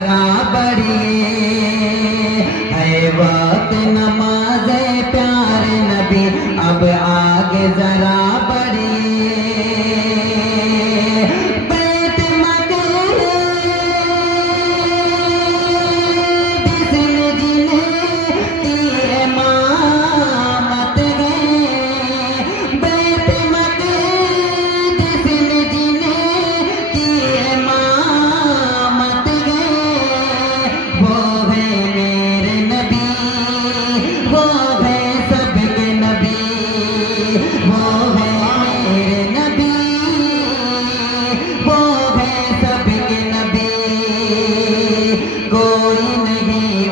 बड़ी है वक्त नमाज प्यारे नबी अब आगे जरा बढ़ी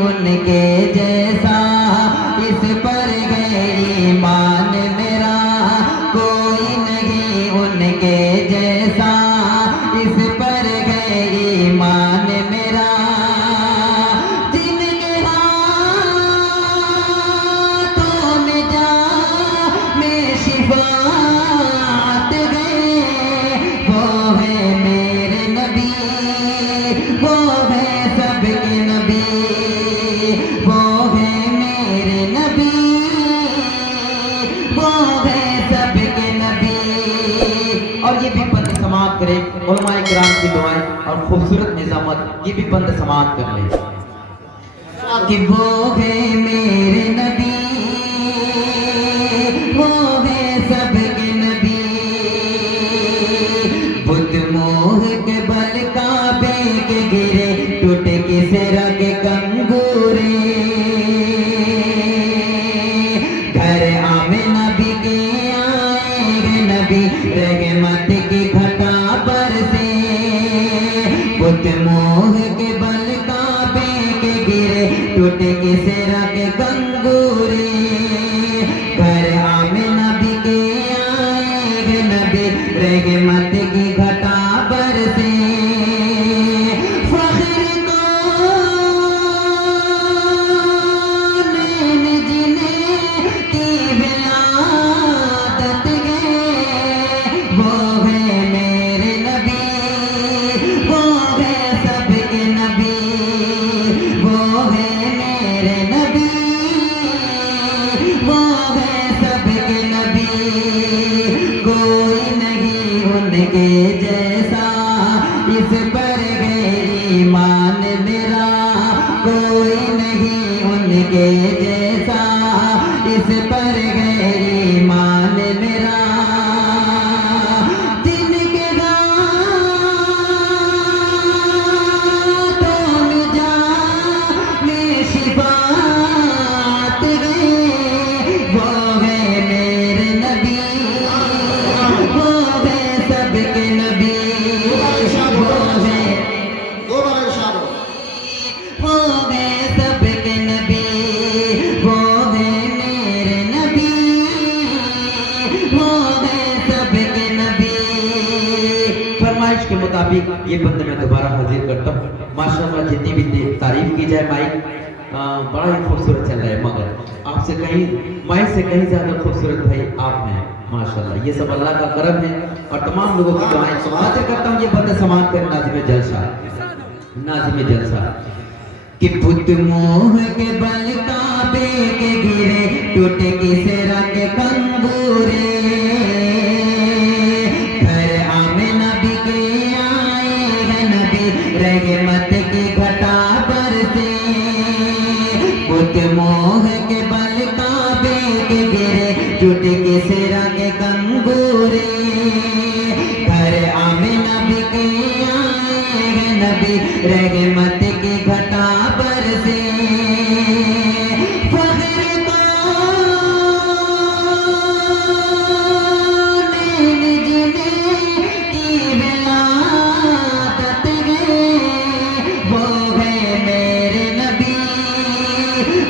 उनके जैसा इस पर गई ईमान मेरा कोई नहीं उनके जैसा इस पर गई ईमान मेरा जिनके हाथों में जा में शिफात गए वो है मेरे नबी वो है सबके नबी वो है मेरे नबी वो है सबके नबी। और ये भी बंद समाप्त करे उलमाए किराम की दुआएं और खूबसूरत निजामत ये भी बंद समाप्त कर ले कि वो है मेरे नबी वो है सबके नबी बुद्ध मोह के बल काबे के गिरे टूटे के सिरा के कंगूरे घर आमे नबी के आएंगे नबी रहमत की घटा पर से बुद्ध मोह के बल काबे के गिरे टूटे के सिरा के कंगूरे घर आमे नबी के आएंगे नबी रहमत की घटा पर से उनके जैसा इस पर गए ईमान मेरा कोई नहीं उनके जैसा इस पर गए ईमान मेरा जिनके हाथों में जा में शिफात गए वो है मेरे नबी वो है सबके नबी वो है सबके नबी वो है मेरे नबी वो है सबके नबी। फरमाइश के मुताबिक ये बंद मैं दोबारा हाजिर करता हूँ। माशाअल्लाह जितनी भी तारीफ की जाए माइक बड़ा ही खूबसूरत चल रहा है मगर आपसे कहीं माइक से कहीं ज्यादा खूबसूरत भाई आप हैं माशाअल्लाह। ये सब अल्लाह का करम है और तमाम लोगों की दुआएं हाजिर करता हूँ। ये बंद समाप्त कर नाज़िम जलसा कि बुद्ध मोह के बल काबे के गिरे टूटे की सिरा के कंगूरे घर आमे नबी के आएंगे नबी रहमत की घटा पर से बुद्ध मोह के बल काबे के गिरे टूटे की सिरा के कंगूरे घर आमे नबी के आएंगे नबी रहमत की घटा पर से वो है मेरे नबी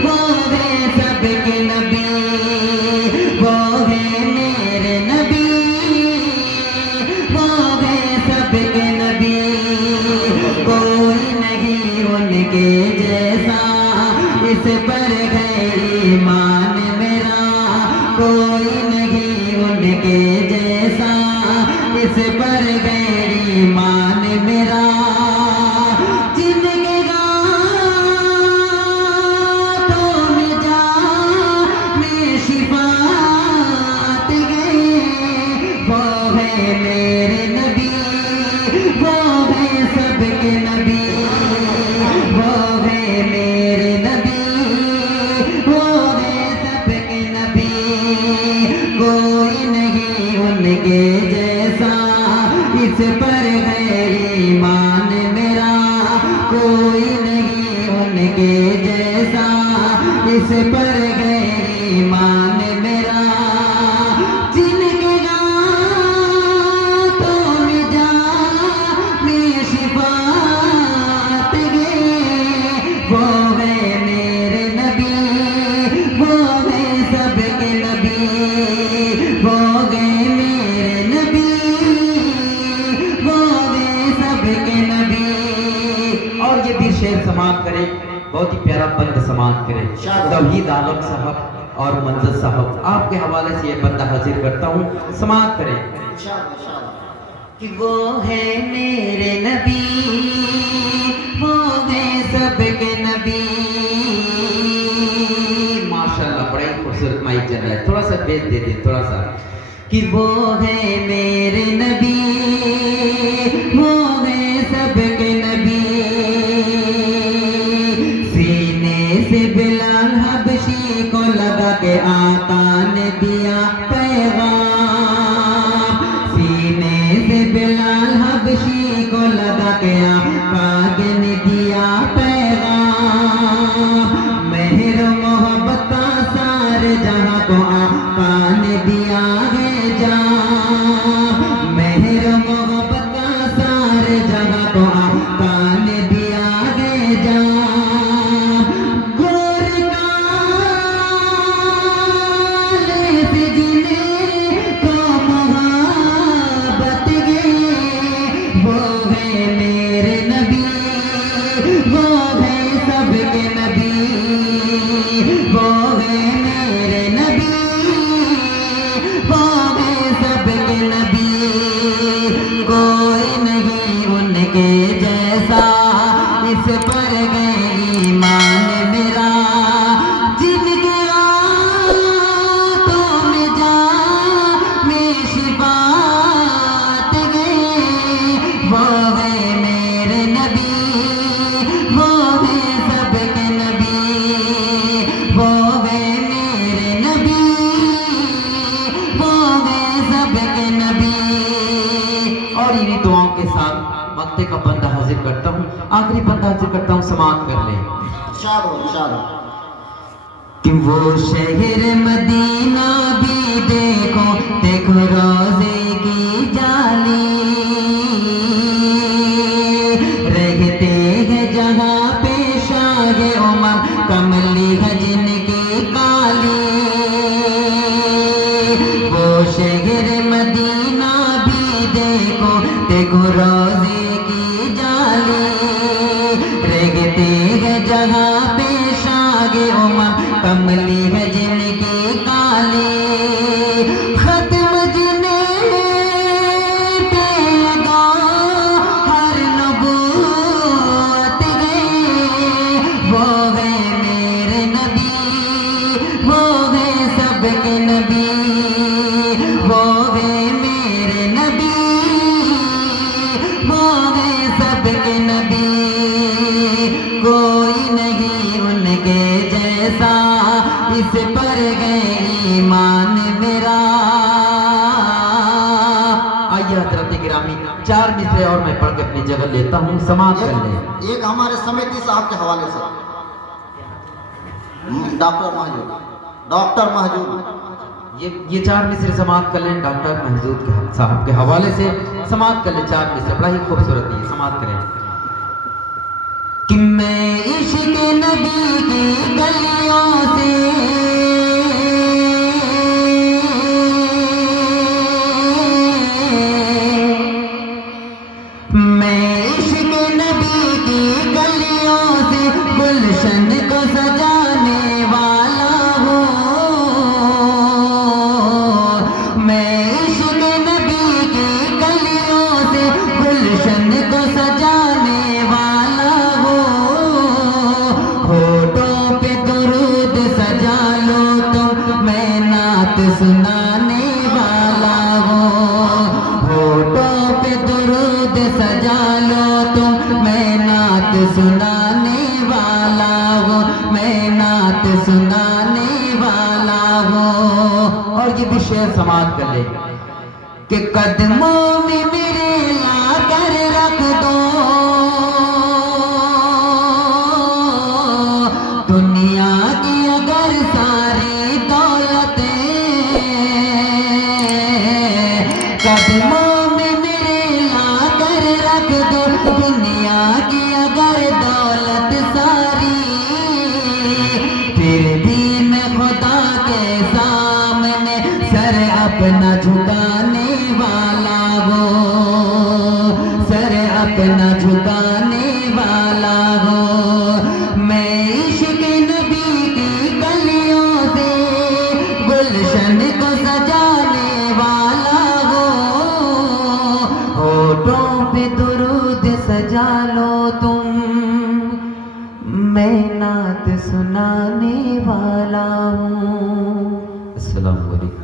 वो है सबके नबी वो है मेरे नबी वो है सबके नबी कोई नहीं उनके जैसा इस पर गए ईमान मेरा कोई नहीं उनके जैसा इस पर गए ईमान मेरा जिनके कोई नहीं उनके जैसा, इस पर गए ईमान मेरा। जिनके गाँठों में जामे शिफात गे, वो है मेरे नबी, वो है सबके नबी, वो गए मेरे नबी, वो गए सबके नबी। और ये भी शेर समाप्त करे, बहुत ही प्यारा बंद समाप्त करे। तौहीद आलम साहब और मंजर साहब, आपके हवाले से ये बंदा हाजिर करता हूँ, समाप्त करें कि वो है मेरे नबी, वो है सबके नबी। माशाल्लाह, बड़ा ही खूबसूरत माइक चल रहा है, थोड़ा सा बेस दे दे, थोड़ा सा। कि वो है मेरे नबी, वो है सबके नबी। सीने से बिलाल हबशी को लगा के आका ने दिया पैगाम, सीने से बिलाल हबशी को लगा के आका ने दिया पैगाम। मेहर मोहब्बत का सारे जहां को आका ने दिया है जान, मेहर मोहब्बत का सारे जहां को आका ने दिया है जान। इस पर गए ईमान मेरा। जिनके आँखों में जामे शिफात गे, वो है मेरे नबी, वो है सबके नबी, वो है मेरे नबी, वो है सबके नबी। और इन्हीं दुआओं के साथ वक्ते का बंदा हाजिर करता हूँ, आखिरी बंदा हाजिर करता हूँ, समाप्त कर ले। कि वो शहर मदीना भी देखो, देखो रोजे की जाली, रहते हैं जहाँ पे शाहे उमर कमली है जिनकी काली। वो शहर मदीना भी देखो, देखो रोजे जहाँ पे शागे उमर कमली है जिनकी काली। खत्म जिन्हें पे लगा हर नबूवत गे, वो है मेरे नबी, वो है सबके नबी, वो है मेरे नबी, वो है सबके नबी। कोई नहीं उनके जैसा, इस पर गए ईमान मेरा। आइए हजरत गिरामी, 4 मिसरे और मैं पढ़ के अपनी जगह लेता हूँ, समाप्त कर ले। एक हमारे समिति साहब के हवाले से डॉक्टर महजूद ये 4 मिसरे समाप्त कर लें, डॉक्टर महजूद साहब के हवाले से समाप्त कर ले। 4 मिसरे बड़ा ही खूबसूरत है, समाप्त करें। कि मैं इश्क़ नबी की गलियों से गुलशन को सजाने वाला हूँ। मैं इश्क़ नबी की गलियों से गुलशन को सजाने वाला हूँ। होठों पे दुरूद सजा लो तो मैं नात सुनाने वाला हूँ। होठों पे दुरूद सजा लो तो मैं नात सुनाने वाला हूँ, मैं नात सुनाने वाला हूँ। और ये भी शेर समाप्त कर ले कि कदमों में मेरे ला कर रख दो, पे दुरूद सजा लो तुम, मैं नात सुनाने वाला हूँ। अस्सलाम वालेकुम।